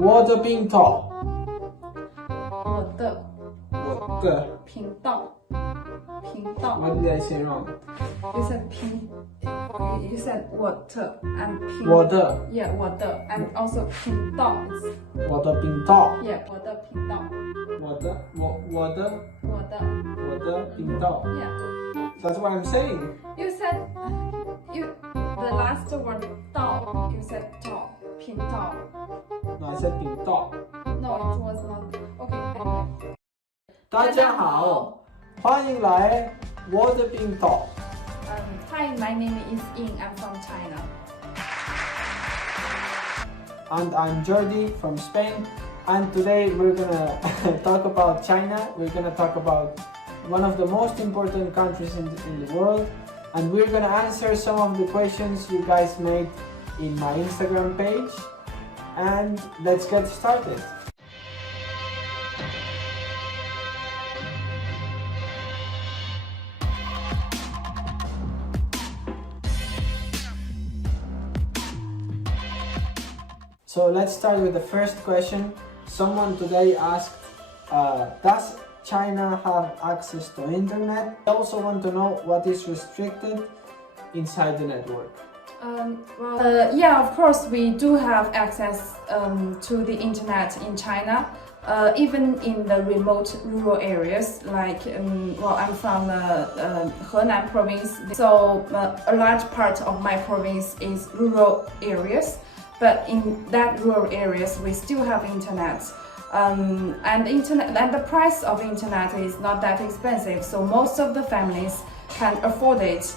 我的频道，我的我的频道。 What did I say wrong? You said you said 我的 and 频我的 Yeah, 我的 and also 频道 is 我的频道 yeah 我的频道我的频道 Yeah. That's what I'm saying. You said the last word 道 you said 道频道 No, I said 频道 No, it was not. Okay, anyway. 大家好，欢迎来我的频道。Hi, my name is Ying. I'm from China. And I'm Jordi from Spain. And today we're gonna talk about China. We're gonna talk about one of the most important countries in the world. And we're gonna answer some of the questions you guys made in my Instagram page. And let's get started. So let's start with the first question. Someone today asked, does China have access to internet? I also want to know what is restricted inside the network. Yeah, of course, we do have access to the internet in China, even in the remote rural areas. Like, I'm from Henan province, so a large part of my province is rural areas. But in that rural areas, we still have internet. And the price of internet is not that expensive, so most of the families can afford it.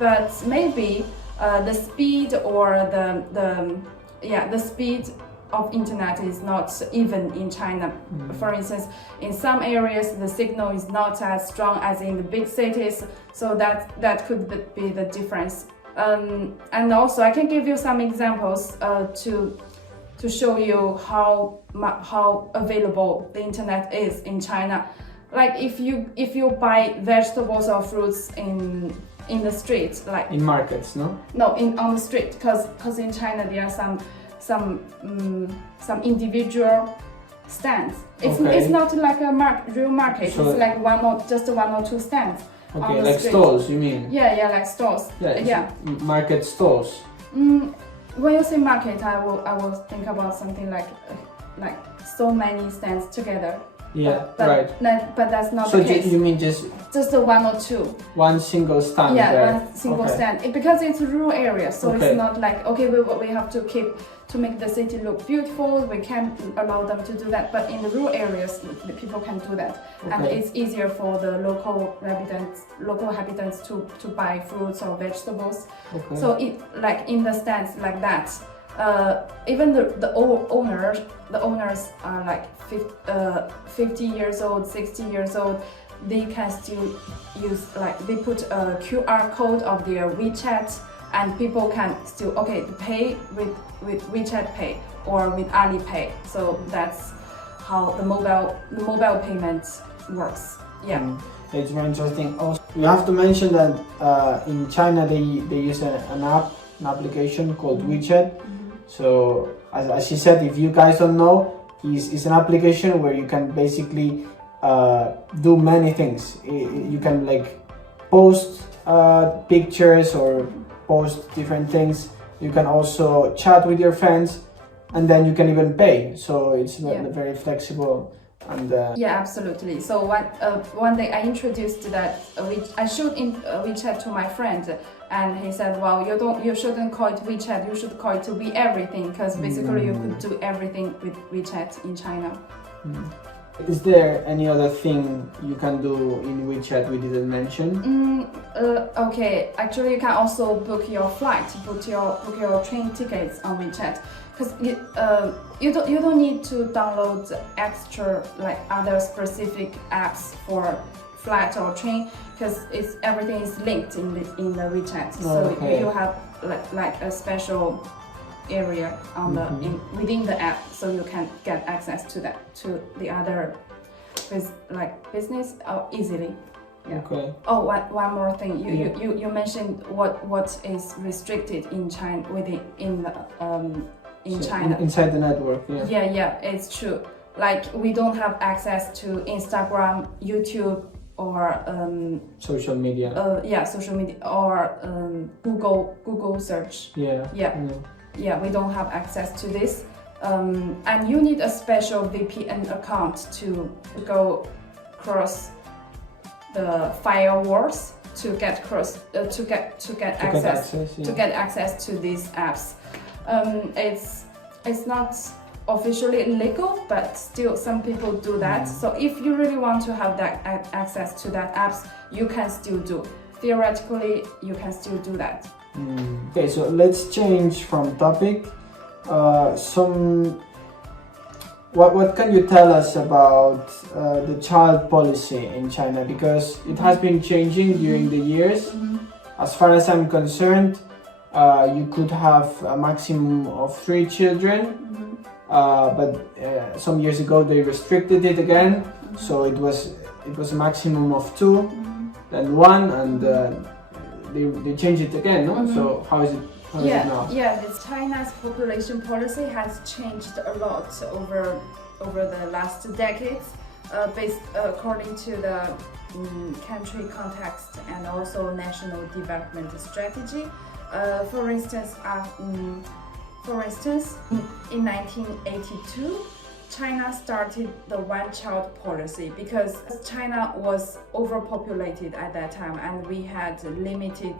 But maybe the speed or the speed of internet is not even in China. For instance, in some areas the signal is not as strong as in the big cities, so that could be the difference. And also I can give you some examples to show you how available the internet is in China. Like if you buy vegetables or fruits in the street, like In markets, no? No, on the street, because in China there are some individual stands. It's not like a real market. So it's like just one or two stands. Okay, like stalls, you mean? Yeah, like stalls. Yeah. Market stalls. When you say market, I will think about something like so many stands together. Yeah, but right. But that's not So the case. You mean just one or two? one single stand? Yeah, there. one single stand. Because it's a rural area, so Okay. it's not like we have to make the city look beautiful. We can't allow them to do that. But in the rural areas, the people can do that, and it's easier for the local inhabitants to buy fruits or vegetables. Okay. So like in the stands like that. Even the owners are like 50 years old, 60 years old. They can still use, like, they put a QR code of their WeChat, and people can still pay with WeChat Pay or with Alipay. So that's how the mobile payment works. Yeah. It's very interesting. Also, you have to mention that in China they use an application called WeChat. So as she said, if you guys don't know, it's an application where you can basically do many things. You can like post pictures or post different things. You can also chat with your friends, and then you can even pay. So it's very flexible. And yeah, absolutely. So one day I introduced that I showed in WeChat to my friend, and he said, "Well, you shouldn't call it WeChat. You should call it We Everything, because basically you could do everything with WeChat in China." Is there any other thing you can do in WeChat we didn't mention? Okay, actually you can also book your flight, book your train tickets on WeChat, because you don't need to download extra like other specific apps for flight or train, because everything is linked in the WeChat. So you have like a special area on within the app, so you can get access to the other business easily. Yeah. Okay. Oh, one more thing. You mentioned what is restricted in China in So China. inside the network, yeah. Yeah, it's true. Like we don't have access to Instagram, YouTube, or Social media. social media, or Google search. Yeah, we don't have access to this. And you need a special VPN account to go across the firewalls to get access to these apps. It's not officially illegal, but still some people do that. So if you really want to have that access to that apps, you can still do. Theoretically, you can still do that. Okay, so let's change from topic. What can you tell us about the child policy in China? Because it has been changing during the years. As far as I'm concerned, you could have a maximum of 3 children, but some years ago they restricted it again. So it was a maximum of 2, then 1, and they changed it again. No? So how is it? China's population policy has changed a lot over the last decades, based according to the country context and also national development strategy. For instance, in 1982, China started the one-child policy because China was overpopulated at that time, and we had limited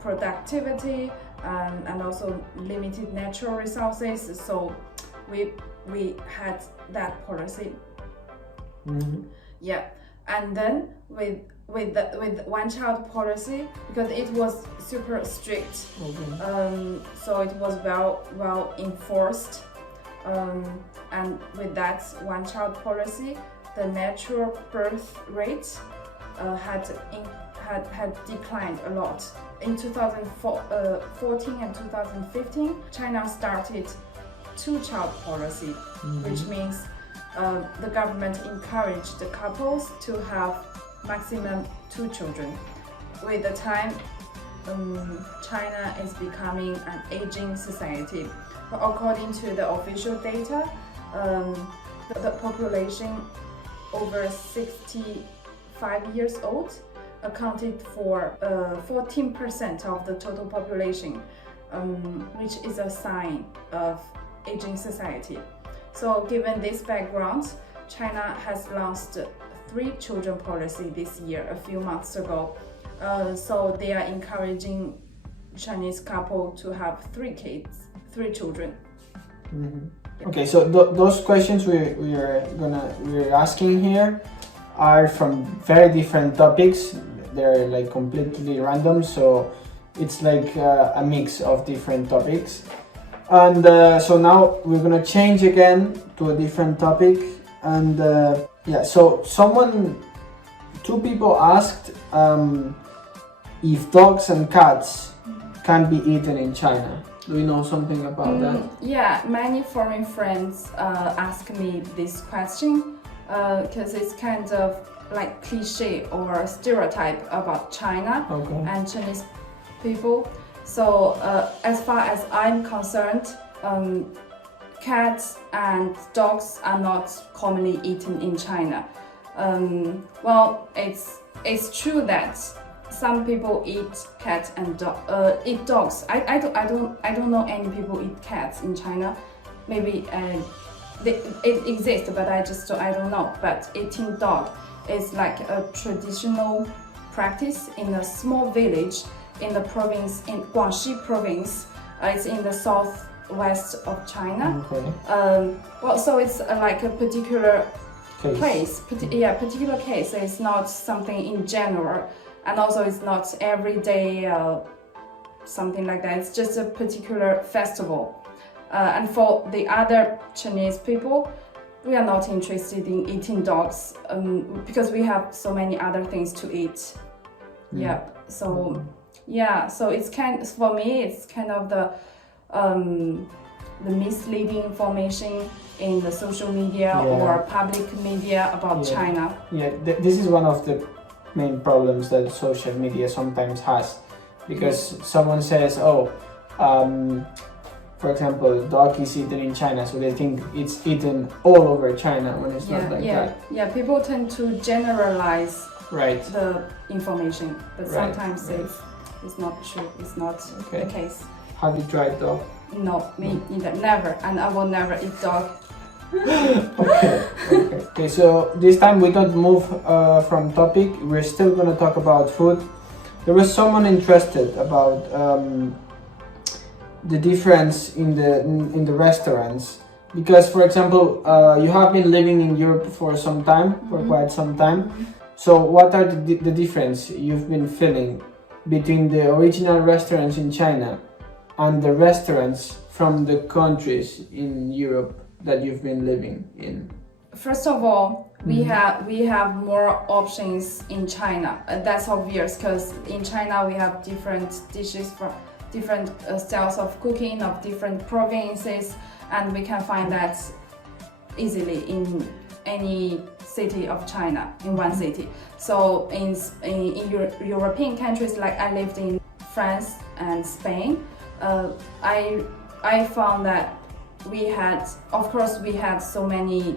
productivity and also limited natural resources, so we had that policy. And then with one child policy, because it was super strict, so it was well enforced, and with that one child policy, the natural birth rate had declined a lot. In 2014 and 2015, China started two-child policy, which means the government encouraged the couples to have maximum 2 children. With the time, China is becoming an aging society. But according to the official data, the population over 65 years old accounted for 14% of the total population, which is a sign of aging society. So given this background, China has launched 3 children policy this year, a few months ago. So they are encouraging Chinese couple to have 3 3 children. Okay, so those questions we're asking here are from very different topics. They're like completely random, so it's like a mix of different topics. And so now we're gonna change again to a different topic. And so 2 people asked if dogs and cats can be eaten in China. Do you know something about that? Yeah, many foreign friends ask me this question because it's kind of like cliche or stereotype about China and Chinese people. So as far as I'm concerned, cats and dogs are not commonly eaten in China. Well, it's true that some people eat cats and eat dogs. I don't know any people eat cats in China. Maybe it exists, but I don't know. But eating dog is like a traditional practice in a small village in the province, in Guangxi province. It's in the southwest of China. Well, so it's like a particular place. Particular case. It's not something in general, and also it's not everyday something like that. It's just a particular festival. And for the other Chinese people, we are not interested in eating dogs because we have so many other things to eat. So it's for me it's kind of the misleading information in the social media or public media about China. This is one of the main problems that social media sometimes has, because someone says, for example, dog is eaten in China, so they think it's eaten all over China when it's not like that. Yeah, people tend to generalize Right. the information, but Right, sometimes right. it's not true. It's not Okay. the case. Have you tried dog? No, me neither. Never, and I will never eat dog. Okay, so this time we don't move from topic. We're still gonna talk about food. There was someone interested about the difference in the restaurants, because, for example, you have been living in Europe for some time, for quite some time. So what are the difference you've been feeling between the original restaurants in China and the restaurants from the countries in Europe that you've been living in? First of all, we have more options in China. That's obvious because in China we have different dishes from different styles of cooking of different provinces, and we can find that easily in any city of China, in one city. So in European countries, like I lived in France and Spain, I found that we have so many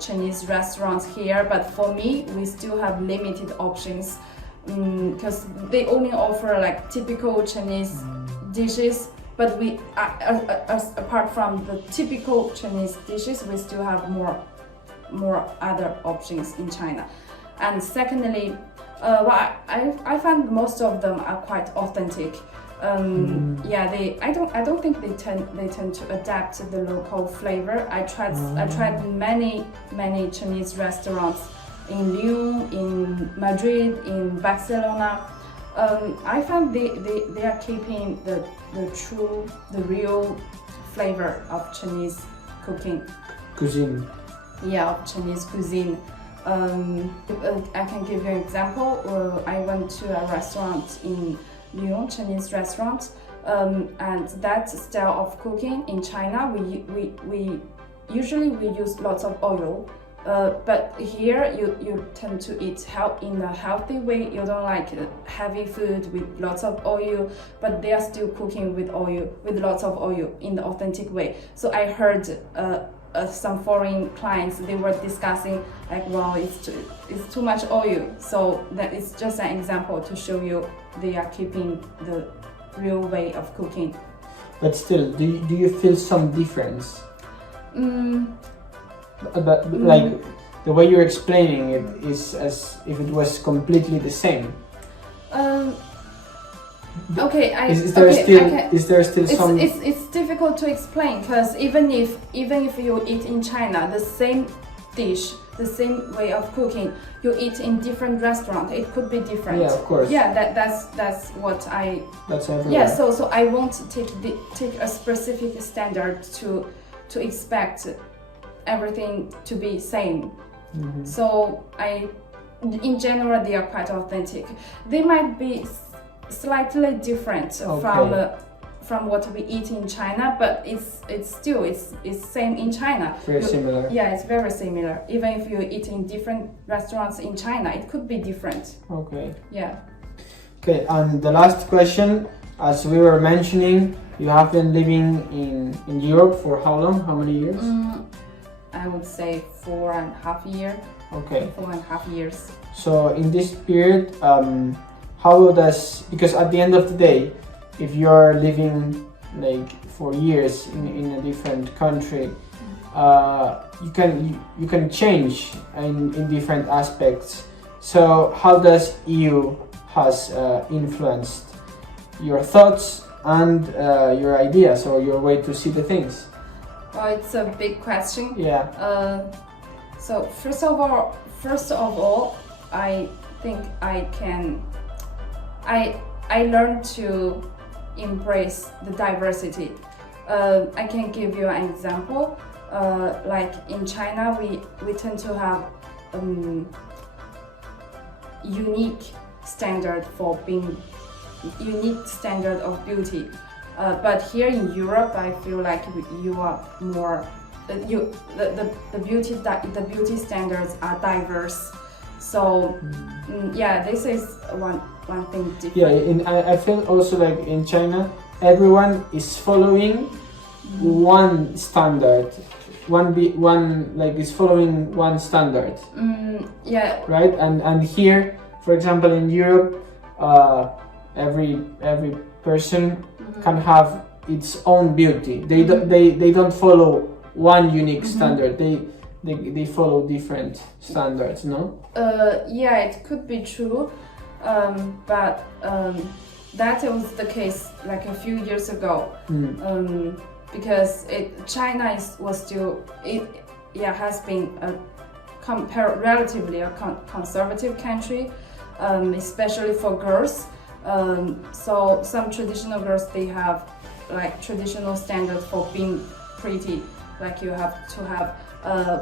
Chinese restaurants here, but for me we still have limited options because they only offer like typical Chinese dishes, but we apart from the typical Chinese dishes, we still have more other options in China. And secondly, I find most of them are quite authentic. I don't think they tend to adapt to the local flavor. I tried many Chinese restaurants in Lyon, in Madrid, in Barcelona. I find they are keeping the real flavor of Chinese Cuisine. Yeah, of Chinese cuisine. I can give you an example. I went to a restaurant in Lyon, Chinese restaurant, and that style of cooking in China, we usually use lots of oil, but here you tend to eat in a healthy way. You don't like heavy food with lots of oil, but they are still cooking with lots of oil in the authentic way. So I heard some foreign clients, they were discussing like, well, it's too much oil. So that is just an example to show you they are keeping the real way of cooking. But still, do you feel some difference? Like the way you're explaining it is as if it was completely the same. Okay, is there still some? It's difficult to explain because even if you eat in China the same dish, the same way of cooking, you eat in different restaurant, it could be different. Yeah, of course. Yeah, that's what I. That's everywhere. Yeah, so I won't take a specific standard to expect everything to be same. So in general, they are quite authentic. They might be slightly different from what we eat in China, but it's still same in China. Very similar. Yeah, it's very similar. Even if you eat in different restaurants in China, it could be different. Okay. Yeah. Okay, and the last question, as we were mentioning, you have been living in Europe for how long? How many years? I would say 4.5 years. Okay. 4.5 years. So in this period, because at the end of the day, if you're living like for years in a different country, you can change in different aspects. So how does EU has influenced your thoughts and your ideas or your way to see the things? Well, it's a big question. Yeah. So first of all, I think I learned to embrace the diversity. I can give you an example. Like in China, we tend to have unique standard of beauty. But here in Europe, I feel like you are more the beauty standards are diverse. So yeah, this is one thing different. Yeah, I feel also like in China everyone is following one standard, one like is following one standard. Yeah. Right, and here, for example, in Europe, every person can have its own beauty. They don't follow one unique standard. They follow different standards. No. Yeah, it could be true, but that was the case like a few years ago. Because China has been relatively a conservative country, especially for girls. So some traditional girls, they have like traditional standards for being pretty. Like you have to have,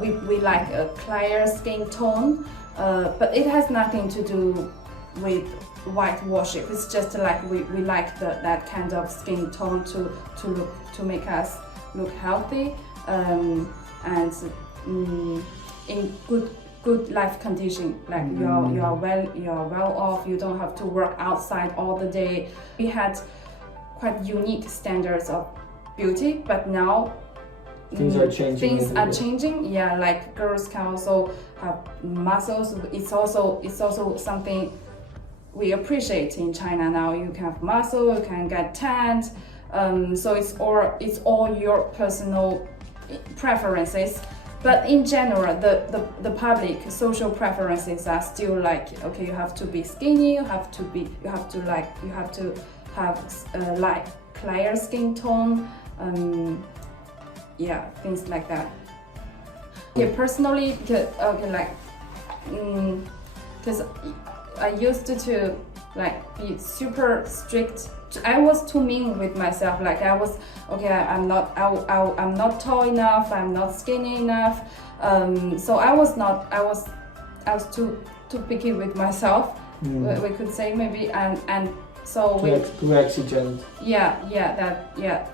we like a clear skin tone, but it has nothing to do with whitewashing. It's just like we like that kind of skin tone to make us look healthy, and in good life condition. Like you are well off. You don't have to work outside all the day. We had quite unique standards of beauty, but now things are changing. Yeah, like girls can also have muscles. It's also something we appreciate in China now. You can have muscle, you can get tanned. So it's all your personal preferences. But in general, the public social preferences are still like, okay, you have to be skinny, you have to have light clear skin tone, yeah, things like that. Okay, personally, because I used to like be super strict. I was too mean with myself. Like I was, okay, I'm not tall enough. I'm not skinny enough. So I was too picky with myself. We could say maybe, and so too exigent. Yeah,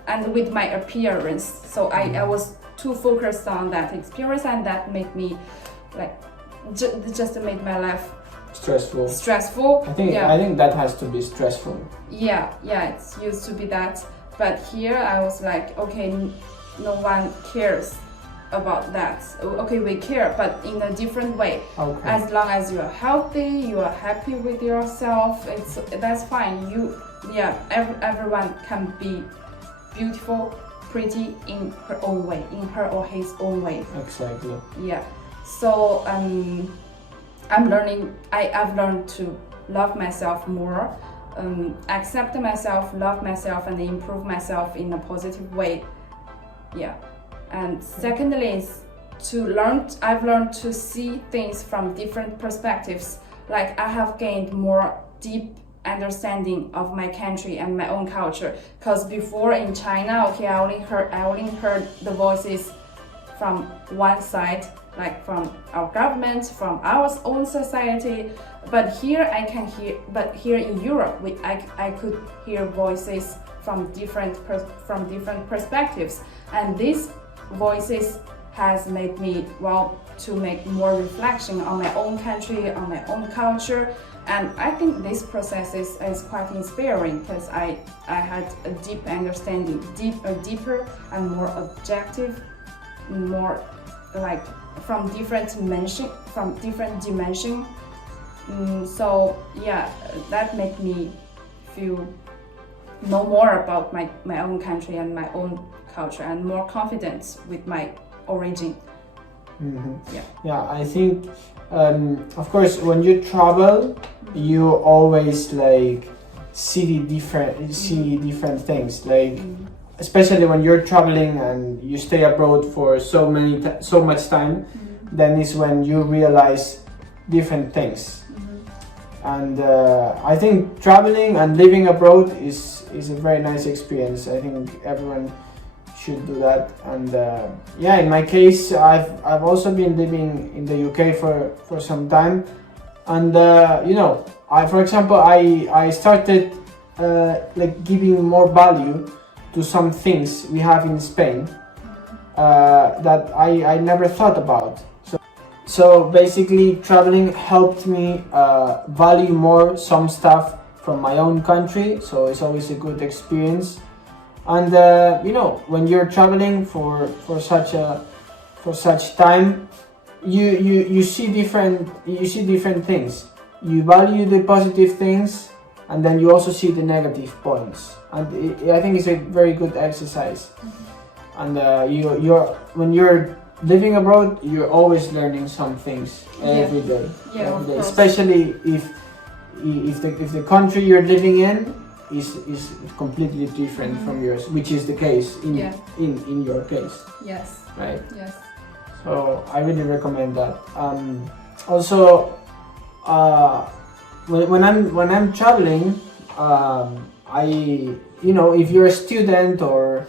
and with my appearance. So I was too focused on that experience, and that made me like just made my life stressful. I think that has to be stressful. Yeah, it's used to be that. But here I was like, okay, no one cares about that. Okay, we care, but in a different way. Okay. As long as you are healthy, you are happy with yourself, that's fine. Everyone can be beautiful, pretty in her own way, in her or his own way. Exactly. Yeah. So I've learned to love myself more, accept myself, love myself, and improve myself in a positive way. Yeah. And secondly is I've learned to see things from different perspectives. Like I have gained more deep understanding of my country and my own culture. Because before in China, okay, I only heard the voices from one side, like from our government, from our own society. But here I can hear. But here in Europe, I could hear voices from different perspectives, and these voices has made me to make more reflection on my own country, on my own culture. And I think this process is quite inspiring, because I had a deep understanding, deeper and more objective, more like from different dimension. So yeah, that made me know more about my own country and my own culture, and more confidence with my origin. Yeah, I think of course when you travel, you always like see different things, like especially when you're traveling and you stay abroad for so much time, then is when you realize different things. And I think traveling and living abroad is a very nice experience. I think everyone should do that. And in my case, I've also been living in the UK for some time, and for example I started like giving more value to some things we have in Spain that I never thought about. So basically traveling helped me value more some stuff from my own country, so it's always a good experience. And you know, when you're traveling for such time, you see different things. You value the positive things, and then you also see the negative points. And I think it's a very good exercise. And when you're living abroad, you're always learning some things every day. Yeah, every day. of course. Especially if the country you're living in is completely different from yours, which is the case in your case. Yes. Right. Yes. So I really recommend that. Also, when I'm traveling, if you're a student or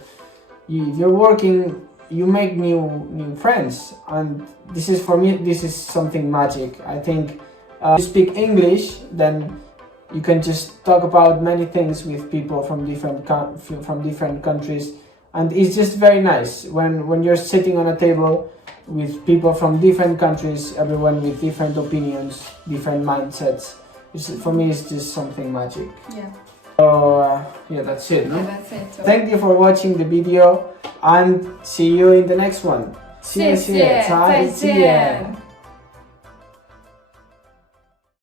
if you're working, you make new friends, and this is for me. This is something magic. I think you speak English, then you can just talk about many things with people from different countries, and it's just very nice when you're sitting on a table with people from different countries, everyone with different opinions, different mindsets. For me, it's just something magic. Yeah. So that's it. No? Yeah, that's it. Thank you for watching the video, and see you in the next one. 谢谢，再见。